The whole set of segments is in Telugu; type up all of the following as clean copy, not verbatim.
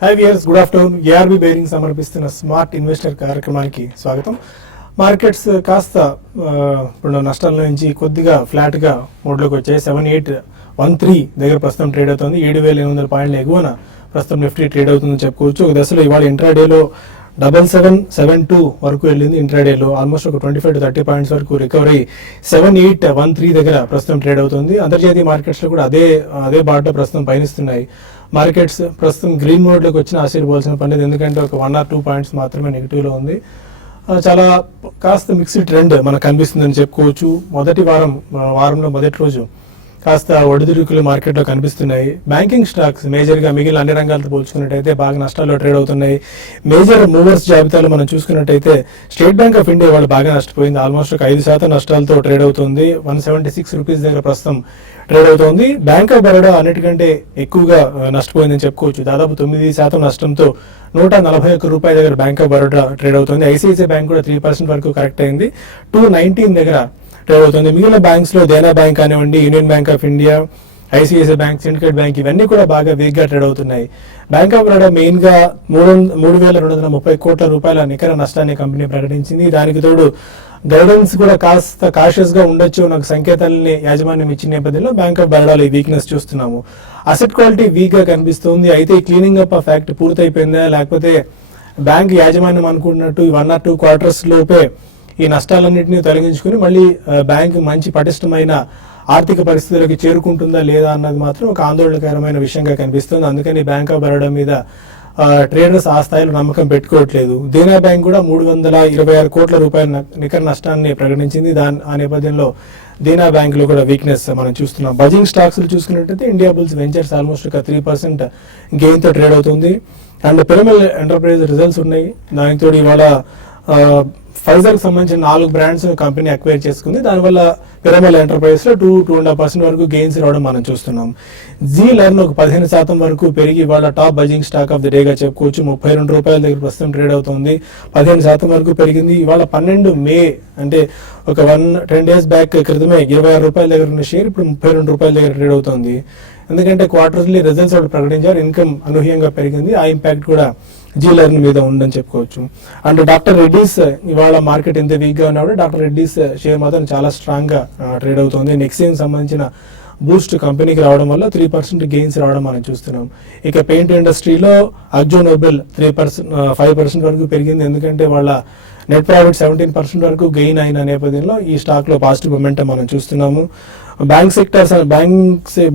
High viewers, good afternoon. ARB bearing సమర్పిస్తున్న స్మార్ట్ ఇన్వెస్టర్ కార్యక్రమానికి స్వాగతం. మార్కెట్స్ కాస్త ఇప్పుడు నష్టాల నుంచి కొద్దిగా ఫ్లాట్గా మోడ్లోకి వచ్చాయి. 7813 దగ్గర ప్రస్తుతం ట్రేడ్ అవుతుంది. 7,800 పాయింట్ల ఎగువన ప్రస్తుతం నిఫ్టీ ట్రేడ్ అవుతుందని చెప్పుకోవచ్చు. ఒక దశలో ఇవాళ ఇంట్రాడేలో 7772 వరకు వెళ్ళింది. ఇంట్రాడేలో ఆల్మోస్ట్ ఒక 25 to 30 పాయింట్స్ వరకు రికవరీ 7813 దగ్గర ప్రస్తుతం ట్రేడ్ అవుతుంది. అంతర్జాతీయ మార్కెట్స్ లో కూడా అదే బాట ప్రస్తుతం పయనిస్తున్నాయి. మార్కెట్స్ ప్రస్తుతం గ్రీన్ మోడ్లోకి వచ్చిన ఆశ్చర్యపోవాల్సిన పని లేదు. ఎందుకంటే ఒక 1 or 2 పాయింట్స్ మాత్రమే నెగిటివ్లో ఉంది. చాలా కాస్త మిక్స్డ్ ట్రెండ్ మనకు కనిపిస్తుందని చెప్పుకోవచ్చు. వారంలో మొదటి రోజు కాస్త ఒడిదుడుకులు మార్కెట్లో కనిపిస్తున్నాయి. బ్యాంకింగ్ స్టాక్స్ మేజర్గా మిగిలిన అన్ని రంగాలతో పోల్చుకున్నట్టయితే బాగా నష్టాల్లో ట్రేడ్ అవుతున్నాయి. మేజర్ మూవర్స్ జాబితాలో మనం చూసుకున్నట్టయితే స్టేట్ బ్యాంక్ ఆఫ్ ఇండియా వాళ్ళు బాగా నష్టపోయింది. ఆల్మోస్ట్ ఒక 5% నష్టాలతో ట్రేడ్ అవుతుంది. 176 రూపీస్ దగ్గర ప్రస్తుతం ట్రేడ్ అవుతుంది. బ్యాంక్ ఆఫ్ బరోడా అన్నిటికంటే ఎక్కువగా నష్టపోయిందని చెప్పుకోవచ్చు. దాదాపు 9% నష్టంతో 141 రూపాయల దగ్గర బ్యాంక్ ఆఫ్ బరోడా ట్రేడ్ అవుతుంది. ఐసిఐసిఐ బ్యాంక్ కూడా 3% వరకు కరెక్ట్ అయింది. 219 దగ్గర ట్రేడ్ అవుతుంది. మిగిలిన బ్యాంక్స్ లో దేనా బ్యాంక్ కానివ్వండి, union bank of India, ICICI bank, syndicate bank ఇవన్నీ కూడా బాగా వీక్ గా ట్రేడ్ అవుతున్నాయి. బ్యాంక్ ఆఫ్ బరోడా మెయిన్ గా 3,230 కోట్ల రూపాయల నికర నష్టాన్ని కంపెనీ ప్రకటించింది. దానికి తోడు గైడెన్స్ కూడా కాస్త కాషియస్ గా ఉండొచ్చు నాకు సంకేతాలని యాజమాన్యం ఇచ్చిన నేపథ్యంలో బ్యాంక్ ఆఫ్ బరోడాలో ఈ వీక్నెస్ చూస్తున్నాము. అసెట్ క్వాలిటీ వీక్ గా కనిపిస్తుంది. అయితే క్లీనింగ్ అప్ ఆఫ్ యాక్ట్ పూర్తయిపోయిందా, లేకపోతే బ్యాంక్ యాజమాన్యం అనుకున్నట్టు 1 or 2 quarters లోపే ఈ నష్టాలన్నింటినీ తొలగించుకుని మళ్ళీ బ్యాంక్ మంచి పటిష్టమైన ఆర్థిక పరిస్థితులకు చేరుకుంటుందా లేదా అన్నది మాత్రం ఒక ఆందోళనకరమైన విషయంగా కనిపిస్తుంది. అందుకని బ్యాంక్ ఆఫ్ బరోడా మీద ట్రేడర్స్ ఆ స్థాయిలో నమ్మకం పెట్టుకోవట్లేదు. దేనా బ్యాంక్ కూడా 326 కోట్ల రూపాయల నికర నష్టాన్ని ప్రకటించింది. ఆ నేపథ్యంలో దేనా బ్యాంక్ లో కూడా వీక్నెస్ మనం చూస్తున్నాం. బజింగ్ స్టాక్స్ చూసుకున్నట్టయితే ఇండియా బుల్స్ వెంచర్స్ ఆల్మోస్ట్ ఒక 3% గెయిన్ తో ట్రేడ్ అవుతుంది. అండ్ పిరమిడ్ ఎంటర్ప్రైజ్ రిజల్ట్స్ ఉన్నాయి. దానితో ఇవాళ ఫైజర్ కి సంబంధించిన 4 బ్రాండ్స్ కంపెనీ అక్వైర్ చేసుకుంది. దానివల్ల పిరమిడ్ ఎంటర్ప్రైజ్ లో 2-2.5% వరకు గెయిన్స్ రావడం మనం చూస్తున్నాం. జీ లెర్న్ ఒక 15% వరకు పెరిగి ఇవాళ top buzzing stock of the డేగా చెప్పుకోవచ్చు. 32 రూపాయల దగ్గర ప్రస్తుతం ట్రేడ్ అవుతుంది. 15% వరకు పెరిగింది. ఇవాళ 12 మే అంటే ఒక 10 days బ్యాక్ క్రితమే 26 రూపాయల దగ్గర ఉన్న షేర్ ఇప్పుడు 32 రూపాయల దగ్గర ట్రేడ్ అవుతుంది. ఎందుకంటే క్వార్టర్లీ రిజల్ట్స్ కూడా ప్రకటించారు. ఇన్కమ్ అనూహ్యంగా పెరిగింది. ఆ ఇంపాక్ట్ కూడా జీ లెర్న్ మీద ఉందని చెప్పుకోవచ్చు. అండ్ డాక్టర్ రెడ్డీస్ ఇవాళ మార్కెట్ ఎంత వీక్ గా ఉన్నప్పుడు డాక్టర్ రెడ్డీస్ షేర్ మాత్రం చాలా స్ట్రాంగ్ గా ట్రేడ్ అవుతుంది. నెక్సీన్ సంబంధించిన బూస్ట్ కంపెనీకి రావడం వల్ల 3% గెయిన్స్ రావడం మనం చూస్తున్నాం. ఇక పెయింట్ ఇండస్ట్రీలో అక్జో నోబెల్ 5% వరకు పెరిగింది. ఎందుకంటే వాళ్ళ నెట్ ప్రాఫిట్ 17% వరకు గెయిన్ అయిన నేపథ్యంలో ఈ స్టాక్ లో పాజిటివ్ మొమెంటం మనం చూస్తున్నాము.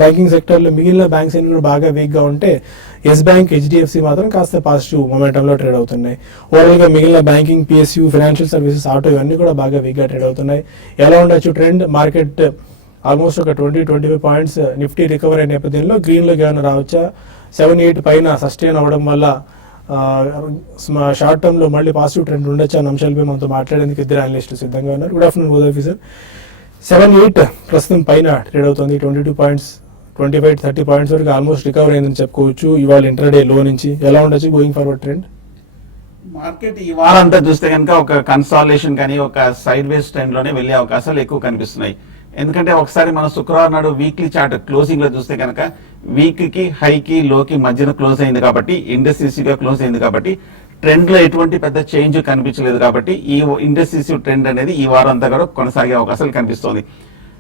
బ్యాంకింగ్ సెక్టర్ లో మిగిలిన బ్యాంక్స్ అన్ని కూడా బాగా వీక్ గా ఉంటే ఎస్ బ్యాంక్, హెచ్డిఎఫ్సి మాత్రం కాస్త పాజిటివ్ మొమెంటం లో ట్రేడ్ అవుతున్నాయి. ఓవరాల్ గా మిగిలిన banking, PSU, financial services, auto ఇవన్నీ కూడా బాగా వీక్ గా ట్రేడ్ అవుతున్నాయి. ఎలా ఉండొచ్చు ట్రెండ్? మార్కెట్ ఆల్మోస్ట్ ఒక 20-25 పాయింట్స్ నిఫ్టీ రికవర్ అయిన నేపథ్యంలో గ్రీన్ లోకి ఏమైనా రావచ్చా? 7-8 పైన సస్టైన్ అవ్వడం వల్ల షార్ట్ టర్మ్ లో మళ్ళీ పాజిటివ్ ట్రెండ్ ఉండొచ్చు అన్న అంశాలపై మనతో మాట్లాడేందుకు ఇద్దరు అనలిస్టులు సిద్ధంగా ఉన్నారు. Good afternoon both officer. 7-8 ప్రస్తుతం పైన ట్రేడ్ అవుతుంది. 22 పాయింట్స్, 25-30 పాయింట్స్ వరకు ఆల్మోస్ట్ రికవర్ అయిందని చెప్పుకోవచ్చు. ఇవాళ ఇంటర్డే లో నుంచి ఎలా ఉండొచ్చు గోయింగ్ ఫార్వర్డ్ ట్రెండ్? మార్కెట్ ఈ వారం అంతా చూస్తే కనుక ఒక కన్సాలిడేషన్ కానీ ఒక సైడ్ వేస్ ట్రెండ్ లోనే వెళ్లే అవకాశాలు ఎక్కువ కనిపిస్తున్నాయి. ఎందుకంటే ఒకసారి మనం శుక్రవారం నాడు వీక్లీ చార్ట్ క్లోజింగ్ లో చూస్తే కనుక వీక్ కి హైకి లోకి మధ్యన క్లోజ్ అయింది కాబట్టి ఇండస్ట్రీగా క్లోజ్ అయింది కాబట్టి ట్రెండ్ లో ఎటువంటి పెద్ద చేంజ్ కనిపించలేదు. కాబట్టి ఈ ఇండస్ట్రీసివ్ ట్రెండ్ అనేది ఈ వారం అంతా కూడా కొనసాగే అవకాశాలు కనిపిస్తుంది.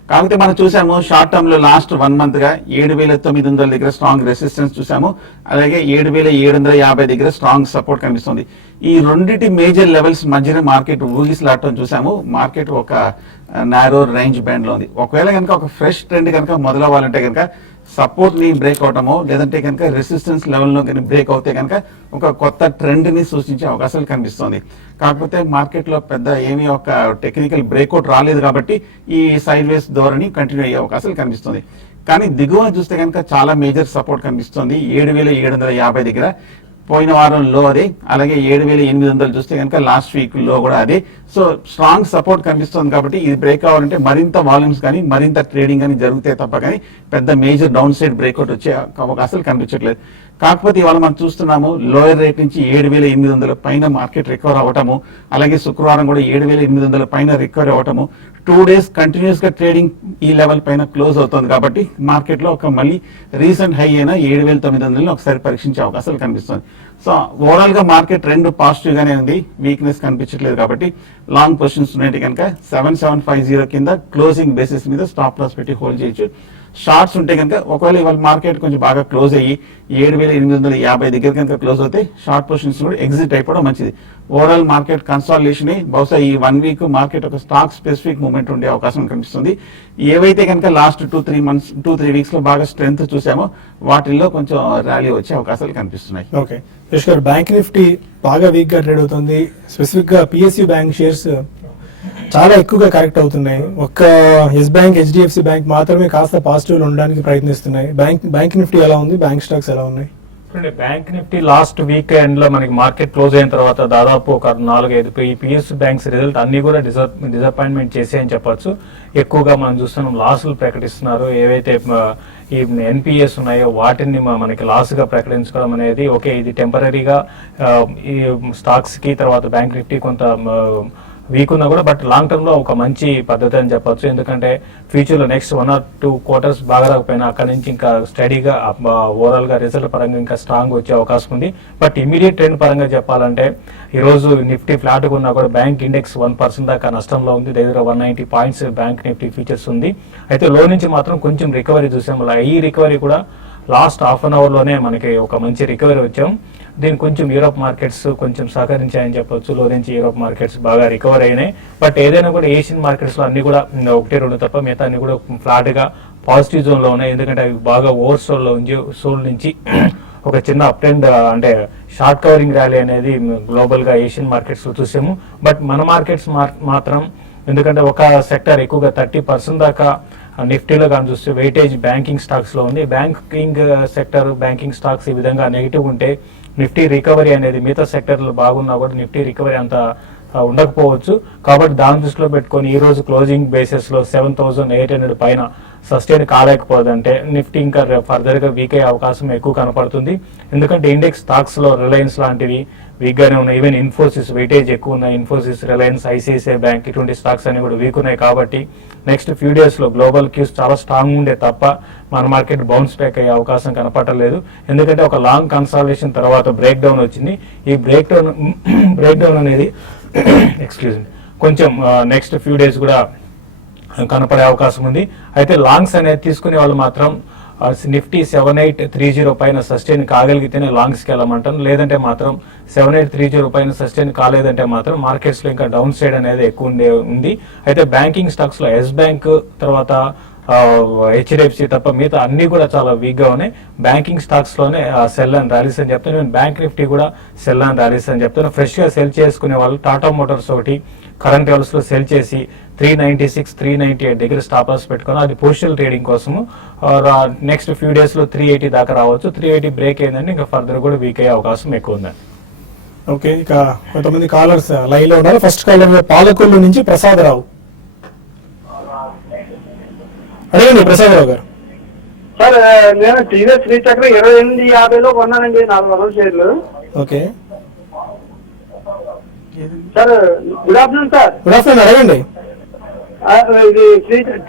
కాకపోతే మనం చూసాము షార్ట్ టర్మ్ లో లాస్ట్ 1 month గా 7,900 దగ్గర స్ట్రాంగ్ రెసిస్టెన్స్ చూసాము. అలాగే 7,750 దగ్గర స్ట్రాంగ్ సపోర్ట్ కనిపిస్తుంది. ఈ రెండింటి మేజర్ లెవెల్స్ మధ్యన మార్కెట్ ఊగిసలాడటం చూసాము. మార్కెట్ ఒక నారో రేంజ్ బ్యాండ్ లో ఉంది. ఒకవేళ కనుక ఒక ఫ్రెష్ ట్రెండ్ కనుక మొదలవ్వాలంటే కనుక సపోర్ట్ ని బ్రేక్ అవటమో లేదంటే కనుక రెసిస్టెన్స్ లెవెల్లో కనుక బ్రేక్ అవుతే కనుక ఒక కొత్త ట్రెండ్ ని సూచించే అవకాశాలు కనిపిస్తుంది. కాకపోతే మార్కెట్ లో పెద్ద ఏమీ ఒక టెక్నికల్ బ్రేక్అవుట్ రాలేదు కాబట్టి ఈ సైడ్ వేస్ ధోరణి కంటిన్యూ అయ్యే అవకాశాలు కనిపిస్తుంది. కానీ దిగువన చూస్తే కనుక చాలా మేజర్ సపోర్ట్ కనిపిస్తుంది. 7,750 దగ్గర పోయిన వారంలో అదే, అలాగే 7,800 చూస్తే కనుక లాస్ట్ వీక్ లో కూడా అదే. సో స్ట్రాంగ్ సపోర్ట్ కనిపిస్తుంది కాబట్టి ఇది బ్రేక్ అవ్వాలంటే మరింత వాల్యూమ్స్ కానీ మరింత ట్రేడింగ్ కానీ జరిగితే తప్ప కానీ పెద్ద మేజర్ డౌన్ సైడ్ బ్రేక్అవుట్ వచ్చే అవకాశాలు కనిపించట్లేదు. కాకపోతే ఇవాళ మనం చూస్తున్నాము లోయర్ రేట్ నుంచి 7,800 పైన మార్కెట్ రికవర్ అవ్వటము, అలాగే శుక్రవారం కూడా 7,800 పైన రికవర్ అవ్వటము, 2 days కంటిన్యూస్ గా ట్రేడింగ్ ఈ లెవెల్ పైన క్లోజ్ అవుతుంది. కాబట్టి మార్కెట్ లో ఒక మళ్ళీ రీసెంట్ హై అయిన 7,900 ఒకసారి పరీక్షించే అవకాశాలు కనిపిస్తుంది. సో ఓవరాల్ గా మార్కెట్ ట్రెండ్ పాజిటివ్ గానే ఉంది, వీక్నెస్ కనిపించట్లేదు. కాబట్టి లాంగ్ పొజిషన్స్ ఉన్నాయి కనుక 7750 కింద క్లోజింగ్ బేసిస్ మీద స్టాప్ లాస్ పెట్టి హోల్డ్ చేయొచ్చు. షార్ట్స్ ఉంటే కనుక ఒకవేళ ఇవాళ మార్కెట్ కొంచెం బాగా క్లోజ్ అయ్యి 7,850 దగ్గర కనుక క్లోజ్ అవుతే షార్ట్ పొజిషన్స్ కూడా ఎగ్జిట్ అయిపోవడం మంచిది. ఓవరాల్ మార్కెట్ కన్సాలిడేషన్ బహుశా ఈ 1 week మార్కెట్ ఒక స్టాక్ స్పెసిఫిక్ మూవ్మెంట్ ఉండే అవకాశం కనిపిస్తుంది. ఏవైతే కనుక లాస్ట్ 2-3 weeks లో బాగా స్ట్రెంత్ చూసామో వాటిల్లో కొంచెం ర్యాలీ వచ్చే అవకాశాలు కనిపిస్తున్నాయి. ఓకే సురేష్ గారు, బ్యాంక్ నిఫ్టీ బాగా వీక్ గా ట్రేడ్ అవుతుంది. స్పెసిఫిక్ గా పిఎస్యు బ్యాంక్ షేర్స్ చాలా ఎక్కువగా కరెక్ట్ అవుతున్నాయి. ఒక్క ఎస్ బ్యాంక్, హెచ్డిఎఫ్సి బ్యాంక్ మాత్రమే కాస్త పాజిటివ్ ఉండడానికి ప్రయత్నిస్తున్నాయి. బ్యాంక్ నిఫ్టీ ఎలా ఉంది, బ్యాంక్ స్టాక్స్ ఎలా ఉన్నాయి? Bank Nifty last week end లో మనకి మార్కెట్ క్లోజ్ అయిన తర్వాత దాదాపు ఒక 4-5 ఈ పిఎస్ బ్యాంక్స్ రిజల్ట్ అన్ని కూడా డిసప్పాయింట్మెంట్ చేసాయని చెప్పొచ్చు. ఎక్కువగా మనం చూస్తున్నాం లాసులు ప్రకటిస్తున్నారు. ఏవైతే ఈ ఎన్పిఎస్ ఉన్నాయో వాటిని మనకి లాస్ గా ప్రకటించడం అనేది ఓకే, ఇది టెంపరీగా ఈ స్టాక్స్ కి తర్వాత బ్యాంక్ నిఫ్టీ కొంత వీక్ ఉన్నా కూడా బట్ లాంగ్ టర్మ్ లో ఒక మంచి పద్ధతి అని చెప్పొచ్చు. ఎందుకంటే ఫ్యూచర్ లో నెక్స్ట్ 1 or 2 quarters బాగా రాకపోయినా అక్కడ నుంచి ఇంకా స్టడీగా ఓవరాల్ గా రిజల్ట్ పరంగా ఇంకా స్ట్రాంగ్ వచ్చే అవకాశం ఉంది. బట్ ఇమీడియట్ ట్రెండ్ పరంగా చెప్పాలంటే ఈ రోజు నిఫ్టీ ఫ్లాట్ గా ఉన్నా కూడా బ్యాంక్ ఇండెక్స్ 1% దాకా నష్టంలో ఉంది. దగ్గర 190 points బ్యాంక్ నిఫ్టీ ఫీచర్స్ ఉంది. అయితే లో నుంచి మాత్రం కొంచెం రికవరీ చూసాం. ఈ రికవరీ కూడా లాస్ట్ హాఫ్ అన్ అవర్ లోనే మనకి ఒక మంచి రికవరీ వచ్చాం. దీని కొంచెం యూరోప్ మార్కెట్స్ కొంచెం సహకరించాయని చెప్పొచ్చు. లో నుంచి యూరోప్ మార్కెట్స్ బాగా రికవర్ అయినాయి. బట్ ఏదైనా కూడా ఏషియన్ మార్కెట్స్ లో అన్ని కూడా 1-2 తప్ప మిగతా అన్ని కూడా ఫ్లాట్ గా పాజిటివ్ జోన్ లో ఉన్నాయి. ఎందుకంటే అవి బాగా ఓవర్ సోల్ నుంచి ఒక చిన్న అప్ ట్రెండ్ అంటే షార్ట్ కవరింగ్ ర్యాలీ అనేది గ్లోబల్ గా ఏషియన్ మార్కెట్స్ లో చూసాము. బట్ మన మార్కెట్స్ మాత్రం ఎందుకంటే ఒక సెక్టర్ ఎక్కువగా 30% దాకా నిఫ్టీలో కానీ చూస్తే వెయిటేజ్ బ్యాంకింగ్ స్టాక్స్ లో ఉంది. బ్యాంకింగ్ సెక్టర్ బ్యాంకింగ్ స్టాక్స్ ఈ విధంగా నెగిటివ్ ఉంటే నిఫ్టీ రికవరీ అనేది మిగతా సెక్టర్లు బాగున్నా కూడా నిఫ్టీ రికవరీ అంత ఉండకపోవచ్చు. కాబట్టి దాని దృష్టిలో పెట్టుకొని ఈ రోజు క్లోజింగ్ బేసిస్ లో 7,800 పైన సస్టైన్ కాలేకపోదంటే నిఫ్టీ ఇంకా ఫర్దర్ గా వీక్ అయ్యే అవకాశం ఎక్కువ కనపడుతుంది. ఎందుకంటే ఇండెక్స్ స్టాక్స్ లో రిలయన్స్ లాంటివి వీక్ గానే ఉన్నాయి. ఈవెన్ ఇన్ఫోసిస్ వెయిటేజ్ ఎక్కువ ఉన్నాయి. ఇన్ఫోసిస్, రిలయన్స్, ఐసిఐసిఐ బ్యాంక్ ఇటువంటి స్టాక్స్ అన్ని కూడా వీక్ ఉన్నాయి. కాబట్టి నెక్స్ట్ ఫ్యూ డేస్ లో గ్లోబల్ క్యూస్ చాలా స్ట్రాంగ్ ఉండే తప్ప మన మార్కెట్ బౌన్స్ బ్యాక్ అయ్యే అవకాశం కనపడలేదు. ఎందుకంటే ఒక లాంగ్ కన్సాలిడేషన్ తర్వాత బ్రేక్ డౌన్ వచ్చింది. ఈ బ్రేక్ డౌన్ అనేది ఎక్స్క్యూజ్ మీ కొంచెం నెక్స్ట్ ఫ్యూ డేస్ కూడా కనపడే అవకాశం ఉంది. అయితే లాంగ్స్ అనేది తీసుకునే వాళ్ళు మాత్రం నిఫ్టీ 7830 పైన సస్టైన్ కాగలిగితేనే లాంగ్స్కి వెళ్ళమంటాం. లేదంటే మాత్రం 7830 పైన సస్టైన్ కాలేదంటే మాత్రం మార్కెట్స్ లో ఇంకా డౌన్ సైడ్ అనేది ఎక్కువ ఉంది. అయితే బ్యాంకింగ్ స్టాక్స్ లో ఎస్ బ్యాంక్ తర్వాత హెచ్డిఎఫ్సి తప్ప మిగతా అన్ని కూడా చాలా వీక్ గా ఉన్నాయి. బ్యాంకింగ్ స్టాక్స్ లోనే సెల్ అండ్ ర్యాలీస్ అని చెప్తాను. నేను బ్యాంక్ నిఫ్టీ కూడా సెల్ అండ్ ర్యాలీస్ అని చెప్తాను. ఫ్రెష్ గా సెల్ చేసుకునే వాళ్ళు టాటా మోటార్స్ ఒకటి కరెంట్ లెవెల్స్ లో సెల్ చేసి 396, 398 దగ్గర స్టాప్ లాస్ పెట్టుకుని అది పొజిషనల్ ట్రేడింగ్ కోసము నెక్స్ట్ ఫ్యూ డేస్ లో 380 దాకా రావచ్చు. 380 బ్రేక్ అయిందంటే ఇంకా ఫర్దర్ కూడా వీక్ అయ్యే అవకాశం ఎక్కువ ఉందండి. ఓకే, ఇక కొంతమంది కాలర్స్ లైన్ లో ఉన్నారు. ఫస్ట్ కాలర్ పాలకొల్లు నుంచి ప్రసాదరావు. అడగండి ప్రసాదరావు గారు. సార్ నేను టీవీఎస్ శ్రీచక్ర 2850లో కొన్నానండి 400 షేర్లు. Okay sir good afternoon sir. Good afternoon, అడగండి. ఇది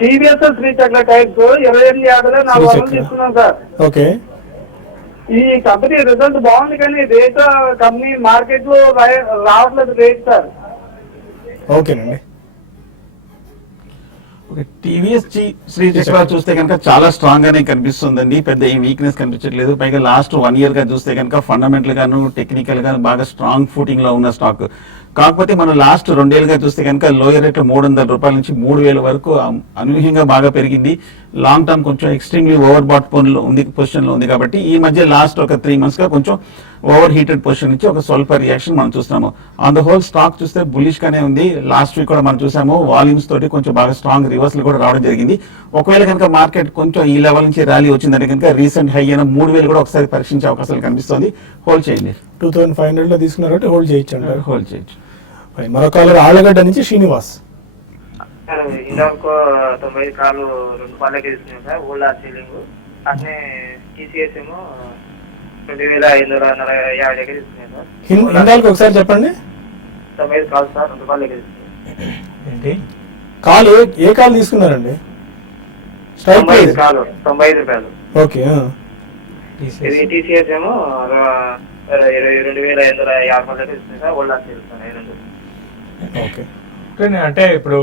టీవీఎస్ శ్రీచక్ర టైప్స్ 2850లో 400 తీసుకున్నాం సార్. ఓకే, ఈ కంపెనీ రిజల్ట్ బాగుంది కానీ రేట్ కంపెనీ మార్కెట్ లో రావట్లేదు రేట్ సార్. ఓకేనండి. టీవీఎస్ శ్రీచక్ర చూస్తే కనుక చాలా స్ట్రాంగ్ గానే కనిపిస్తుందండి. పెద్ద ఈ వీక్నెస్ కనిపించట్లేదు. పైగా లాస్ట్ 1 year గా చూస్తే కనుక ఫండమెంటల్ గాను టెక్నికల్ గా బాగా స్ట్రాంగ్ ఫూటింగ్ లో ఉన్న స్టాక్. కాకపోతే మనం లాస్ట్ 2 ఏళ్ళుగా చూస్తే కనుక లోయర్ రేట్ 300 రూపాయల నుంచి 3000 వరకు అనూహ్యంగా బాగా పెరిగింది. లాంగ్ టర్మ్ కొంచెం ఎక్స్ట్రీమ్లీ ఓవర్ బాట్ పొజిషన్ లో ఉంది. కాబట్టి ఈ మధ్య లాస్ట్ ఒక 3 months గా కొంచెం ఓవర్ హీటెడ్ పొజిషన్ నుంచి ఒక స్వల్ప రియాక్షన్ మనం చూస్తున్నాము. ఆన్ ద హోల్ స్టాక్ చూస్తే బులిష్ గానే ఉంది. లాస్ట్ వీక్ కూడా మనం చూసాము వాల్యూమ్స్ తోటి కొంచెం బాగా స్ట్రాంగ్ రివర్సల్ కూడా రావడం జరిగింది. ఒకవేళ కనుక మార్కెట్ కొంచెం ఈ లెవెల్ నుంచి ర్యాలీ వచ్చిందంటే కనుక రీసెంట్ హై అయిన 3000 కూడా ఒకసారి పరీక్షించే అవకాశాలు కనిపిస్తుంది. హోల్డ్ చేయండి. 2500 లో తీసుకున్నారంటే హోల్డ్ చేయొచ్చు అంటారు. హోల్డ్ చేయొచ్చు. మరో కాలర్ ఆళ్ళగడ్డ నుంచి శ్రీనివాస్. ఇందాక 90 కాలు 2 పాలకి తీసుకున్నాం సార్. ఓల్డ్ సీలింగ్ అట్నే టీసీఎస్ ఏమో 2550 దగ్గర తీసుకున్నాను సార్. హిందాల్కి ఒకసారి చెప్పండి. 95 కాదు సార్, 2 రూపాయల దగ్గర తీసుకున్నాను. ఏంటి కాల్ ఏ కాల్ తీసుకున్నారండి? Strike 95 price. కాదు, 95 రూపాయలు. ఓకే. ఇది టీసీఎస్ ఏమో 2550 దగ్గర తీసుకున్నాను సార్. ఓల్డ్ లాస్ట్ తీసుకున్నాను. ఓకే. అంటే ఇప్పుడు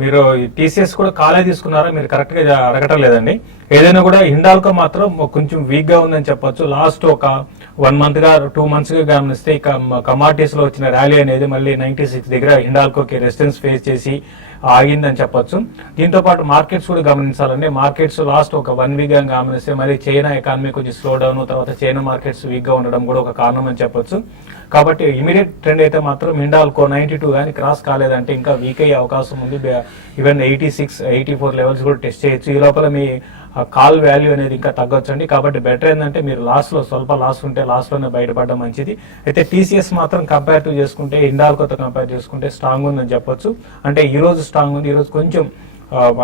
మీరు టీసీఎస్ కూడా కాలే తీసుకున్నారా? మీరు కరెక్ట్ గా అడగటం లేదండి. ఏదైనా కూడా హిండాల్కో మాత్రం కొంచెం వీక్ గా ఉందని చెప్పొచ్చు. లాస్ట్ ఒక 1 month గా 2 months గా గమనిస్తే ఇక కమాడిటీస్ లో వచ్చిన ర్యాలీ అనేది మళ్ళీ 96 దగ్గర హిండాల్కోకి రెసిస్టెన్స్ ఫేస్ చేసి ఆగిందని చెప్పొచ్చు. దీంతో పాటు మార్కెట్స్ కూడా గమనించాలండి. మార్కెట్స్ లాస్ట్ ఒక 1 week గా గమనిస్తే మరి చైనా ఎకానమీ కొంచెం స్లో డౌన్, తర్వాత చైనా మార్కెట్స్ వీక్ గా ఉండడం కూడా ఒక కారణం అని చెప్పొచ్చు. కాబట్టి ఇమీడియట్ ట్రెండ్ అయితే మాత్రం హిండాల్కో 92 కానీ క్రాస్ కాలేదంటే ఇంకా వీక్ అయ్యే అవకాశం ఉంది. ఈవెన్ 86, 84 లెవెల్స్ కూడా టెస్ట్ చేయొచ్చు. ఈ లోపల మీ కాల్ వాల్యూ అనేది ఇంకా తగ్గొచ్చండి. కాబట్టి బెటర్ ఏంటంటే మీరు లాస్లో స్వల్ప లాస్ ఉంటే లాస్లోనే బయటపడడం మంచిది. అయితే టీసీఎస్ మాత్రం కంపేర్ చేసుకుంటే హిండాల్కోతో కంపేర్ చేసుకుంటే స్ట్రాంగ్ ఉందని చెప్పొచ్చు. అంటే ఈ రోజు స్ట్రాంగ్ ఉంది, ఈ రోజు కొంచెం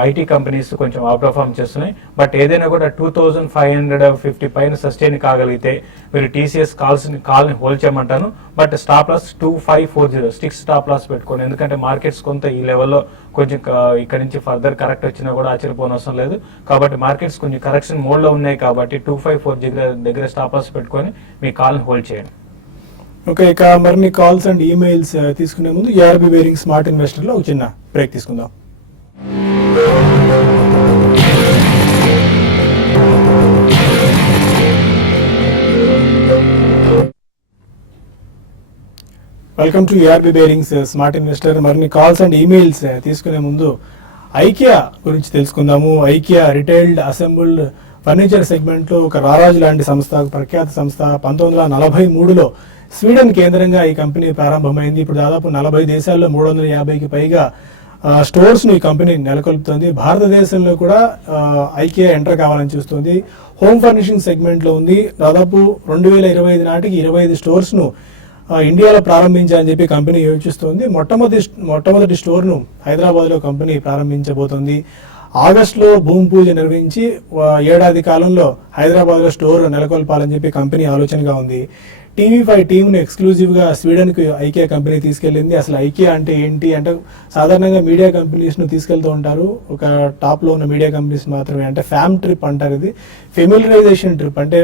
ఐటీ కంపెనీస్ కొంచెం అవుట్పర్ఫార్మ్ చేస్తున్నాయి. బట్ ఏదైనా కూడా 2550 పైన సస్టైన్ కాగలిగితే మీరు టీసీఎస్ కాల్ని హోల్డ్ చేయమంటాను. But stop loss 2540 strict stop loss పెట్టుకోండి. ఎందుకంటే మార్కెట్స్ కొంత ఈ లెవెల్లో కొంచెం ఇక్కడ నుంచి ఫర్దర్ కరెక్ట్ వచ్చినా కూడా ఆశ్చర్యపోనవసరం లేదు. కాబట్టి మార్కెట్స్ కొంచెం కరెక్షన్ మోడ్లో ఉన్నాయి కాబట్టి 2540 దగ్గర స్టాప్ లాస్ పెట్టుకొని మీ కాల్ని హోల్డ్ చేయండి. ఓకే. ఇక మరిన్ని కాల్స్ అండ్ ఈమెయిల్స్ తీసుకునే ముందు ఏఆర్బి బేరింగ్ స్మార్ట్ ఇన్వెస్టర్లో ఒక చిన్న బ్రేక్ తీసుకుందాం. Welcome to ARB bearings smart investor. మరిన్ని కాల్స్ అండ్ ఈమెయిల్స్ తీసుకునే ముందు ఐకియా గురించి తెలుసుకుందాము. ఐకియా రిటైల్డ్ అసెంబుల్డ్ ఫర్నిచర్ సెగ్మెంట్లో ఒక రారాజు లాంటి సంస్థ, ప్రఖ్యాత సంస్థ. 1943లో స్వీడన్ కేంద్రంగా ఈ కంపెనీ ప్రారంభమైంది. ఇప్పుడు దాదాపు 40 దేశాల్లో 350కి పైగా స్టోర్స్ను ఈ కంపెనీ నెలకొల్పుతుంది. భారతదేశంలో కూడా ఐకియా ఎంటర్ కావాలని చూస్తుంది. హోమ్ ఫర్నిషింగ్ సెగ్మెంట్లో ఉంది. దాదాపు 2025 నాటికి 25 స్టోర్స్ను ఇండియాలో ప్రారంభించాలని చెప్పి కంపెనీ యోచిస్తోంది. మొట్టమొదటి స్టోర్ను హైదరాబాద్లో కంపెనీ ప్రారంభించబోతోంది. ఆగస్టులో భూమి పూజ నిర్వహించి ఏడాది కాలంలో హైదరాబాద్లో స్టోర్ నెలకొల్పాలని చెప్పి కంపెనీ ఆలోచనగా ఉంది. TV5 టీంను ఎక్స్క్లూజివ్గా స్వీడన్కి ఐకియా కంపెనీ తీసుకెళ్ళింది. అసలు ఐకియా అంటే ఏంటి అంటే సాధారణంగా మీడియా కంపెనీస్ను తీసుకెళ్తూ ఉంటారు. ఒక టాప్లో ఉన్న మీడియా కంపెనీస్ మాత్రమే. అంటే ఫ్యామ్ ట్రిప్ అంటారు. ఇది ఫెమిలరైజేషన్ ట్రిప్. అంటే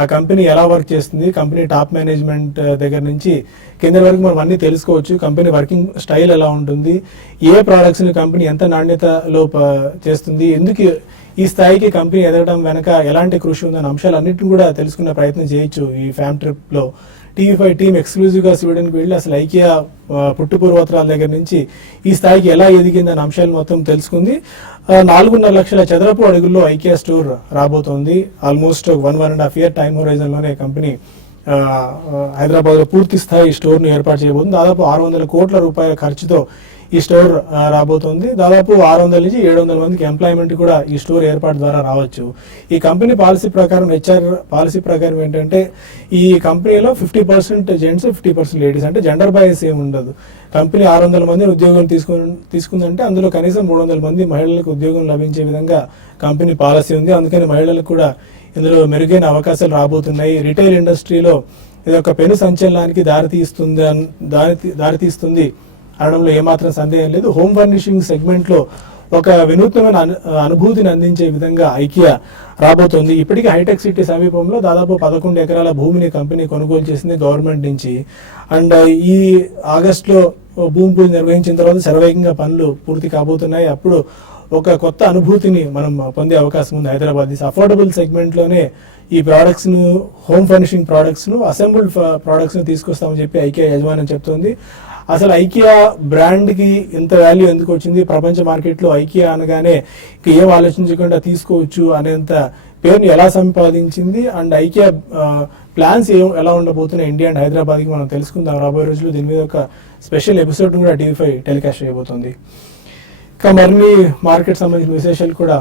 ఆ కంపెనీ ఎలా వర్క్ చేస్తుంది, కంపెనీ టాప్ మేనేజ్మెంట్ దగ్గర నుంచి కింద వరకు మనం అన్నీ తెలుసుకోవచ్చు. కంపెనీ వర్కింగ్ స్టైల్ ఎలా ఉంటుంది, ఏ ప్రోడక్ట్స్ని కంపెనీ ఎంత నాణ్యతలో చేస్తుంది, ఎందుకు ఈ స్థాయికి కంపెనీ ఎదగడం వెనక ఎలాంటి కృషి ఉందన్న అంశాలన్నింటిని కూడా తెలుసుకునే ప్రయత్నం చేయొచ్చు ఈ ఫ్యామ్ ట్రిప్లో. TV5 టీం ఎక్స్క్లూజివ్గా స్వీడన్కి వెళ్ళి అసలు ఐకియా పుట్టుపూర్వోత్తరాల దగ్గర నుంచి ఈ స్థాయికి ఎలా ఎదిగిందన్న అంశాలు మొత్తం తెలుసుకుంది. 4.5 లక్షల చదరపు అడుగుల్లో ఐకియా స్టోర్ రాబోతోంది. ఆల్మోస్ట్ 1.5 year టైం హొరైజన్లోనే కంపెనీ హైదరాబాద్లో పూర్తి స్థాయి స్టోర్ను ఏర్పాటు చేయబోతుంది. దాదాపు 600 కోట్ల రూపాయల ఖర్చుతో ఈ స్టోర్ రాబోతోంది. దాదాపు 600 నుంచి 700 మందికి ఎంప్లాయ్మెంట్ కూడా ఈ స్టోర్ ఏర్పాటు ద్వారా రావచ్చు. ఈ కంపెనీ పాలసీ ప్రకారం, హెచ్ఆర్ పాలసీ ప్రకారం ఏంటంటే ఈ కంపెనీలో 50% జెంట్స్, 50% లేడీస్. అంటే జెండర్ బయాస్ ఏమి ఉండదు. కంపెనీ 600 మంది ఉద్యోగం తీసుకుందంటే అందులో కనీసం 300 మంది మహిళలకు ఉద్యోగం లభించే విధంగా కంపెనీ పాలసీ ఉంది. అందుకని మహిళలకు కూడా ఇందులో మెరుగైన అవకాశాలు రాబోతున్నాయి. రిటైల్ ఇండస్ట్రీలో ఇది ఒక పెను సంచలనానికి దారితీస్తుంది అనడంలో ఏమాత్రం సందేహం లేదు. హోమ్ ఫర్నిషింగ్ సెగ్మెంట్లో ఒక వినూత్నమైన అనుభూతిని అందించే విధంగా ఐకియా రాబోతోంది. ఇప్పటికీ హైటెక్ సిటీ సమీపంలో దాదాపు 11 ఎకరాల భూమిని కంపెనీ కొనుగోలు చేసింది గవర్నమెంట్ నుంచి. అండ్ ఈ ఆగస్టులో భూమి పూజ నిర్వహించిన తర్వాత శరవేగంగా పనులు పూర్తి కాబోతున్నాయి. అప్పుడు ఒక కొత్త అనుభూతిని మనం పొందే అవకాశం ఉంది హైదరాబాద్. అఫోర్డబుల్ సెగ్మెంట్లోనే ఈ ప్రోడక్ట్స్ను, హోమ్ ఫర్నిషింగ్ ప్రోడక్ట్స్ను, అసెంబుల్డ్ ప్రోడక్ట్స్ను తీసుకొస్తామని చెప్పి ఐకియా యజమాని చెప్తోంది. అసలు ఐకియా బ్రాండ్కి ఇంత వాల్యూ ఎందుకు వచ్చింది, ప్రపంచ మార్కెట్లో ఐకియా అనగానే ఏం ఆలోచించకుండా తీసుకోవచ్చు అనేంత పేరుని ఎలా సంపాదించింది, అండ్ ఐకియా ప్లాన్స్ ఎలా ఉండబోతున్నాయి ఇండియా అండ్ హైదరాబాద్కి మనం తెలుసుకుందాం రాబోయే రోజుల్లో. దీని మీద ఒక స్పెషల్ ఎపిసోడ్ కూడా TV5 టెలికాస్ట్ చేయబోతుంది. ఇంకా మరిన్ని మార్కెట్ సంబంధించిన విశేషాలు కూడా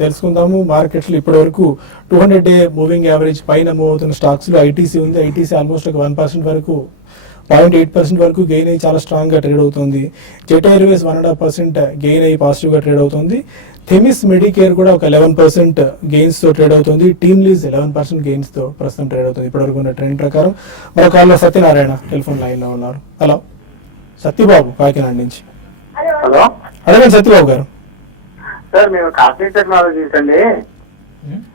తెలుసుకుందాము. మార్కెట్లో ఇప్పటి వరకు 200-day మూవింగ్ యావరేజ్ పైన మూవ్ అవుతున్న స్టాక్స్లో ఐటీసీ ఉంది. ఐటీసీ ఆల్మోస్ట్ ఒక 1% వరకు 0.8% వరకు గెయిన్ అయ్యి చాలా స్ట్రాంగ్గా ట్రేడ్ అవుతుంది. జెట్ ఎయిర్వేస్ 1.5% గెయిన్ అయ్యి పాజిటివ్గా ట్రేడ్ అవుతుంది. థెమిస్ మెడికేర్ కూడా ఒక 11% గెయిన్స్తో ట్రేడ్ అవుతుంది. టీమ్ లీజ్ 11% గెయిన్స్తో ప్రస్తుతం ట్రేడ్ అవుతుంది. ఇప్పటివరకు ఉన్న ట్రెండ్ ప్రకారం. మరో కాల్లో సత్యనారాయణ టెలిఫోన్ లైన్లో ఉన్నారు. హలో, సత్యబాబు కాకినాడ నుంచి. హలో అడగండి సత్యబాబు గారు. సార్, మేము కాస్టింగ్ టెక్నాలజీస్ అండి.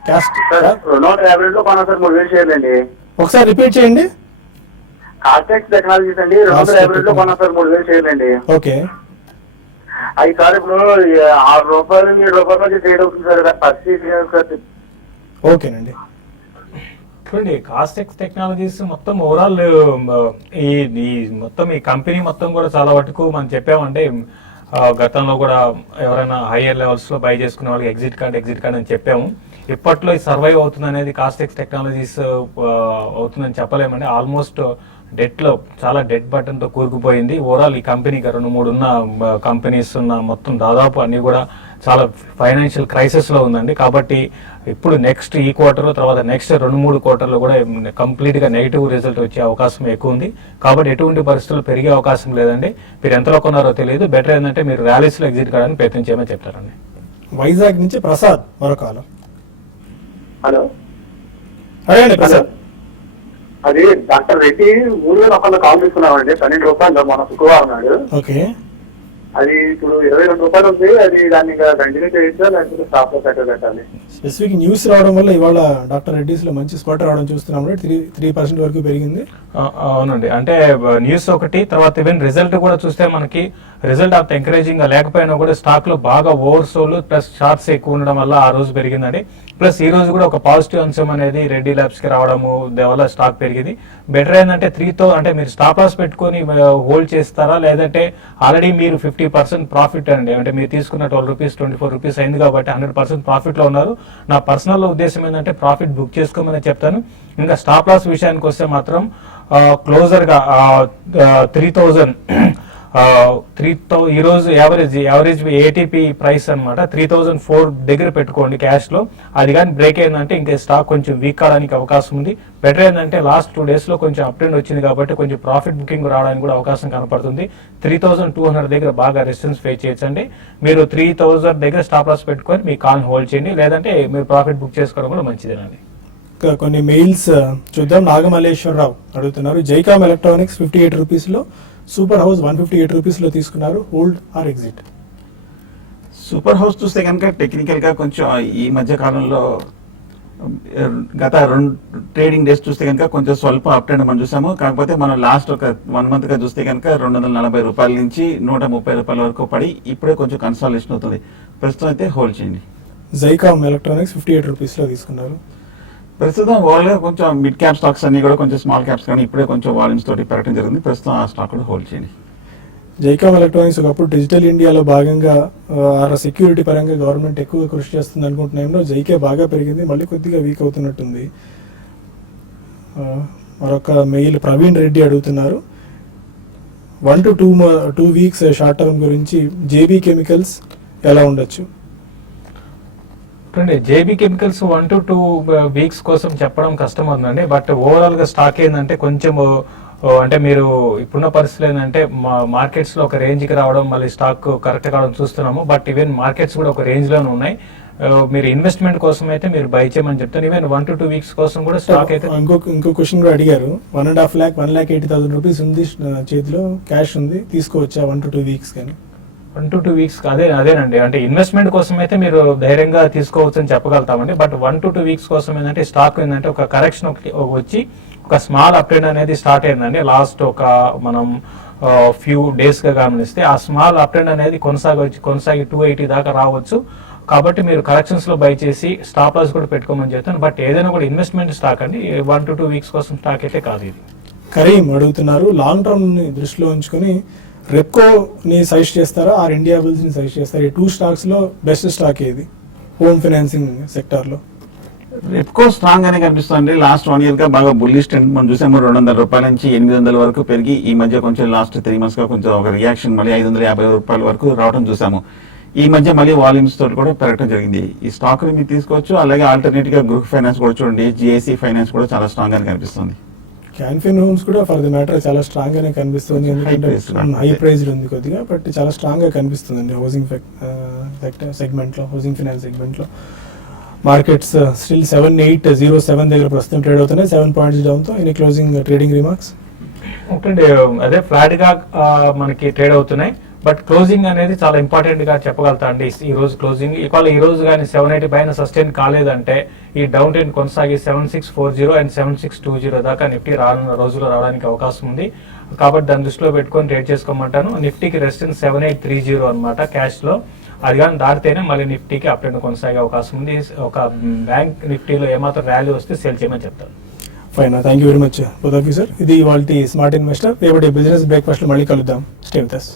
క్యాస్ట్ సార్ 250 కొన్నా సార్ 3000 షేర్లు అండి. ఒకసారి రిపీట్ చేయండి. కాస్టింగ్ టెక్నాలజీస్ అండి 250 కొన్నా సార్ 3000 షేర్లు అండి. ఓకే, అవి సార్ ఇప్పుడు 6 రూపాయలు 7 రూపాయల మధ్య ట్రేడ్ అవుతుంది సార్. పరిస్థితి ఓకేనండి. చూడండి, కాస్టెక్స్ టెక్నాలజీస్ మొత్తం ఓవరాల్ ఈ మొత్తం ఈ కంపెనీ మొత్తం కూడా చాలా వరకు మనం చెప్పామంటే గతంలో కూడా ఎవరైనా హైయర్ లెవెల్స్ లో బై చేసుకునే వాళ్ళకి ఎగ్జిట్ కార్డ్ అని చెప్పాము. ఇప్పట్లో ఈ సర్వైవ్ అవుతుంది అనేది కాస్టెక్స్ టెక్నాలజీస్ అవుతుందని చెప్పలేమండి. ఆల్మోస్ట్ డెట్ లో చాలా డెట్ బటన్ తో కూరుకుపోయింది. ఓవరాల్ ఈ కంపెనీకి 2-3 ఉన్న కంపెనీస్ ఉన్న మొత్తం దాదాపు అన్ని కూడా చాలా ఫైనాన్షియల్ క్రైసిస్ లో ఉందండి. కాబట్టి ఇప్పుడు నెక్స్ట్ ఈ క్వార్టర్ తర్వాత నెక్స్ట్ 2-3 క్వార్టర్లు కూడా కంప్లీట్ గా నెగిటివ్ రిజల్ట్ వచ్చే అవకాశం ఎక్కువ ఉంది. కాబట్టి ఎటువంటి పరిస్థితులు పెరిగే అవకాశం లేదండి. మీరు ఎంతలో కొన్నారో తెలియదు. బెటర్ ఏంటంటే మీరు ర్యాలీస్ లో ఎగ్జిట్ కావడానికి ప్రయత్నం చేయమని చెప్తారండి. వైజాగ్ నుంచి ప్రసాద్ మరొక హలో, అడగండి ప్రసాద్. అది డాక్టర్ రెడ్డి 3000 కాల్ తీసుకున్నామండి. 12 రూపాయలు మన శుక్రవారం నాడు. ఓకే, అది ఇప్పుడు 22 రూపాయలు ఉంది. అది దాన్ని కంటిన్యూ చేయొచ్చా లేకపోతే స్టాప్ లో పెట్టాలి? స్పెసిఫిక్ న్యూస్ రావడం వల్ల ఇవాళ డాక్టర్ రెడ్డిస్ లో మంచి స్పాట్ రావడం చూస్తున్నాం. 3% వరకు పెరిగింది. అవునండి, అంటే న్యూస్ ఒకటి, తర్వాత ఈవెన్ రిజల్ట్ కూడా చూస్తే మనకి రిజల్ట్ అంత ఎంకరేజింగ్ గా లేకపోయినా కూడా స్టాక్ లో బాగా ఓవర్ సోల్ ప్లస్ షార్ట్స్ ఎక్కువ ఉండడం వల్ల ఆ రోజు పెరిగిందండి. ప్లస్ ఈ రోజు కూడా ఒక పాజిటివ్ అంశం అనేది రెడ్డి ల్యాబ్స్ కి రావడము దానివల్ల స్టాక్ పెరిగింది. బెటర్ ఏంటంటే 3తో అంటే మీరు స్టాప్ లాస్ పెట్టుకొని హోల్డ్ చేస్తారా, లేదంటే ఆల్రెడీ మీరు 50% ప్రాఫిట్ అండి, అంటే మీరు తీసుకున్న 12 రూపీస్ 24 రూపీస్ అయింది కాబట్టి 100% ప్రాఫిట్ లో ఉన్నారు. నా పర్సనల్ ఉద్దేశం ఏంటంటే ప్రాఫిట్ బుక్ చేసుకోమని చెప్తాను. ఇంకా స్టాప్ లాస్ విషయానికి వస్తే మాత్రం క్లోజర్ గా 3000 ఈ రోజు యావరేజ్ ఏటీపీ ప్రైస్ అనమాట 3004 దగ్గర పెట్టుకోండి క్యాష్ లో. అది కానీ బ్రేక్ అయిందంటే ఇంకా స్టాక్ కొంచెం వీక్ కావడానికి అవకాశం ఉంది. బెటర్ ఏంటంటే లాస్ట్ 2 days లో కొంచెం అప్ ట్రెండ్ వచ్చింది కాబట్టి కొంచెం ప్రాఫిట్ బుకింగ్ రావడానికి కూడా అవకాశం కనపడుతుంది. 3200 దగ్గర బాగా రెసిస్టెన్స్ ఫేస్ చేయొచ్చండి. మీరు 3000 దగ్గర స్టాప్ లాస్ పెట్టుకొని మీ కాల్ హోల్డ్ చేయండి, లేదంటే మీరు ప్రాఫిట్ బుక్ చేసుకోవడం కూడా మంచిదేనండి. కొన్ని మెయిల్స్ చూద్దాం. నాగమల్లేశ్వరరావు అడుగుతున్నారు, జైకామ్ ఎలక్ట్రానిక్స్ 58 రూపీస్ లో, సూపర్ హౌస్ 158 రూపీస్ లో తీసుకున్నారు. Hold or exit? Super house చూస్తే కనుక టెక్నికల్ గా కొంచెం ఈ మధ్య కాలంలో గత 2 ట్రేడింగ్ డేస్ చూస్తే కనుక కొంచెం స్వల్ప అప్ ట్రెండ్ మనం చూసాము. కాకపోతే మనం లాస్ట్ ఒక 1 month గా చూస్తే కనుక 240 రూపాయల నుంచి 130 రూపాయల వరకు పడి ఇప్పుడే కొంచెం కన్సాలిడేషన్ అవుతుంది. ప్రస్తుతం అయితే హోల్డ్ చేయండి. జైకామ్ ఎలక్ట్రానిక్స్ 58 రూపీస్ లో తీసుకున్నారు. ప్రస్తుతం ఓవర్గా కొంచెం మిడ్ క్యాప్ స్టాక్స్ అన్ని కూడా కొంచెం స్మాల్ క్యాప్స్ కానీ ఇప్పుడే కొంచెం వాల్యూమ్స్ తోటి పెరగడం జరిగింది. ప్రస్తుతం ఆ స్టాక్ కూడా హోల్డ్ చేయండి. జైకామ్ ఎలక్ట్రానిక్స్ ఒకప్పుడు డిజిటల్ ఇండియాలో భాగంగా సెక్యూరిటీ పరంగా గవర్నమెంట్ ఎక్కువ కృషి చేస్తుంది అనుకుంటున్నాము. జైకే బాగా పెరిగింది, మళ్ళీ కొద్దిగా వీక్ అవుతున్నట్టుంది. మరొక మెయిల్ ప్రవీణ్ రెడ్డి అడుగుతున్నారు, 1 to 2 weeks షార్ట్ టర్మ్ గురించి జేబీ కెమికల్స్ ఎలా ఉండొచ్చు? జేబీ కెమికల్స్ 1 to 2 weeks కోసం చెప్పడం కష్టం అవుతుందండి. బట్ ఓవరాల్ గా స్టాక్ ఏంటంటే కొంచెం అంటే మీరు ఇప్పుడున్న పరిస్థితులు ఏంటంటే మార్కెట్స్ లో ఒక రేంజ్ కి రావడం మళ్ళీ స్టాక్ కరెక్ట్ కావడం చూస్తున్నాము. బట్ ఈవెన్ మార్కెట్స్ కూడా ఒక రేంజ్ లోనే ఉన్నాయి. మీరు ఇన్వెస్ట్మెంట్ కోసం అయితే మీరు బై చేయమని చెప్తాను. ఈవెన్ 1 to 2 weeks కోసం కూడా స్టాక్ అయితే ఇంకో క్వశ్చన్ కూడా అడిగారు. 1.5 lakh 1,80,000 రూపీస్ ఉంది చేతిలో, క్యాష్ ఉంది, తీసుకోవచ్చా 1 to 2 weeks కానీ? 1 to 2 weeks అదేనండి. అంటే ఇన్వెస్ట్మెంట్ కోసం అయితే మీరు ధైర్యంగా తీసుకోవచ్చు అని చెప్పగలుగుతామండి. బట్ 1 to 2 weeks కోసం ఏంటంటే స్టాక్ ఏంటంటే ఒక కరెక్షన్ వచ్చి ఒక స్మాల్ అప్ ట్రెండ్ అనేది స్టార్ట్ అయిందండి. లాస్ట్ ఒక మనం ఫ్యూ డేస్ గా గమనిస్తే ఆ స్మాల్ అప్ ట్రెండ్ అనేది కొనసాగి 280 దాకా రావచ్చు. కాబట్టి మీరు కరెక్షన్స్ లో బై చేసి స్టాప్ లాస్ కూడా పెట్టుకోమని చెప్తాను. బట్ ఏదైనా కూడా ఇన్వెస్ట్మెంట్ స్టాక్ అండి, 1 to 2 weeks కోసం స్టాక్ అయితే కాదు ఇది. కరీం అడుగుతున్నారు, లాంగ్ టర్మ్ ని దృష్టిలో ఉంచుకొని రెప్కో ని సజెస్ట్ చేస్తారా, ఆర్ ఇండియా బుల్స్ ని సజెస్ట్ చేస్తారా? ఈ 2 స్టాక్స్ లో బెస్ట్ స్టాక్ ఏది హోమ్ ఫైనాన్సింగ్ సెక్టార్ లో? రెప్కో స్ట్రాంగ్ గానే కనిపిస్తుంది. లాస్ట్ 1 year గా బాగా బుల్లిష్ ట్రెండ్ మనం చూసాము. 200 రూపాయల నుంచి 800 వరకు పెరిగి ఈ మధ్య కొంచెం లాస్ట్ 3 months గా కొంచెం ఒక రియాక్షన్ మళ్ళీ 550 రూపాయల వరకు రావడం చూసాము. ఈ మధ్య మళ్ళీ వాల్యూమ్స్ తోటి కూడా పెరగడం జరిగింది. ఈ స్టాక్ ని మీరు తీసుకోవచ్చు. అలాగే ఆల్టర్నేట్ గా గృహ ఫైనాన్స్ కూడా చూడండి, జిఐసి ఫైనాన్స్ కూడా చాలా స్ట్రాంగ్ గానే కనిపిస్తుంది. క్యాన్ఫిన్ హోమ్స్ కూడా ఫర్ ది మ్యాటర్ చాలా స్ట్రాంగ్ గానే కనిపిస్తుంది, ఎందుకంటే హై ప్రైజ్డ్ ఉంది కొద్దిగా, బట్ చాలా స్ట్రాంగ్ గా కనిపిస్తుందండి హౌసింగ్ సెగ్మెంట్ లో, హౌసింగ్ ఫైనాన్స్ సెగ్మెంట్ లో. మార్కెట్స్ స్టిల్ 7807 దగ్గర ప్రస్తుతం ట్రేడ్ అవుతున్నాయి, 7 పాయింట్స్ డౌన్ తో. In closing trading remarks. ఒకటి అదే ఫ్లాట్ గా మనకి ట్రేడ్ అవుతున్నాయి, బట్ క్లోజింగ్ అనేది చాలా ఇంపార్టెంట్ గా చెప్పగలుగుతా అండి. ఈ రోజు క్లోజింగ్ ఈ రోజు కానీ 780 పైన సస్టైన్ కాలేదంటే ఈ డౌన్ ట్రెండ్ కొనసాగి 7640 అండ్ 7620 దాకా నిఫ్టీ రానున్న రోజుల్లో రావడానికి అవకాశం ఉంది. కాబట్టి దాన్ని దృష్టిలో పెట్టుకొని ట్రేడ్ చేసుకోమంటాను. నిఫ్టీకి రెసిస్టెన్స్ 7830 అనమాట క్యాష్ లో. అది కానీ దాటితేనే మళ్ళీ నిఫ్టీకి అప్ ట్రెండ్ కొనసాగే అవకాశం ఉంది. ఒక బ్యాంక్ నిఫ్టీలో ఏమాత్రం ర్యాలీ వస్తే సేల్ చేయమని చెప్తాను. Fine, thank you very much both of you sir. ఇది ఇవాల్టి స్మార్ట్ ఇన్వెస్టర్. రేపటి బిజినెస్ బ్రేక్ఫాస్ట్ లో మళ్ళీ కలుద్దాం. Stay with us.